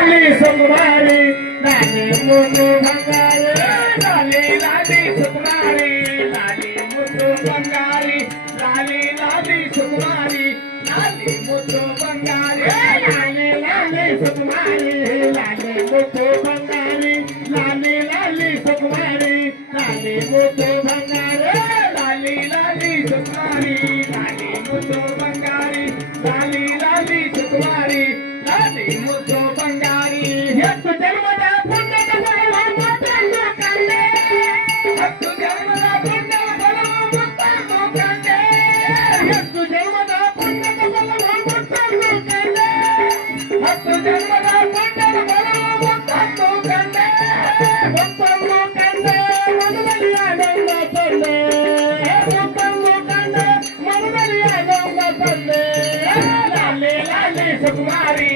लाली सुकुमारी लाली मुद्दू बंगारी लाली लाली सुकुमारी लाली मुद्दू बंगारी लाली लाली सुकुमारी लाली मुद्दू बंगारी लाली लाली सुकुमारी लाली मुद्दू बंगारी लाली लाली सुकुमारी लाली मुद्दू बंगारी लाली लाली सुकुमारी लाली मुद्दू बंगारी लाली लाली सुकुमारी लाली मुद्दू बंगारी हक्कु जन्मದ ಪುಣ್ಯದ ಫಲವು ಮುತ್ತನ್ನು ಕಂಡೆ ಹಕ್ಕು ಜನ್ಮದ ಪುಣ್ಯದ ಫಲವು ಮುತ್ತನ್ನು ಕಂಡೆ ಹಕ್ಕು ಜನ್ಮದ ಪುಣ್ಯದ ಫಲವು ಮುತ್ತನ್ನು ಕಂಡೆ ಹಕ್ಕು ಜನ್ಮದ ಪುಣ್ಯದ ಫಲವು ಮುತ್ತನ್ನು ಕಂಡೆ ಮುತ್ತನ್ನು ಕಂಡೆ ಮನದಲ್ಲಿ ಆನಂದ ತಂದೆ ಮುತ್ತನ್ನು ಕಂಡೆ ಮನದಲ್ಲಿ ಆನಂದ ತಂದೆ ಲಾಲಿ ಲಾಲಿ ಸುಕುಮಾರಿ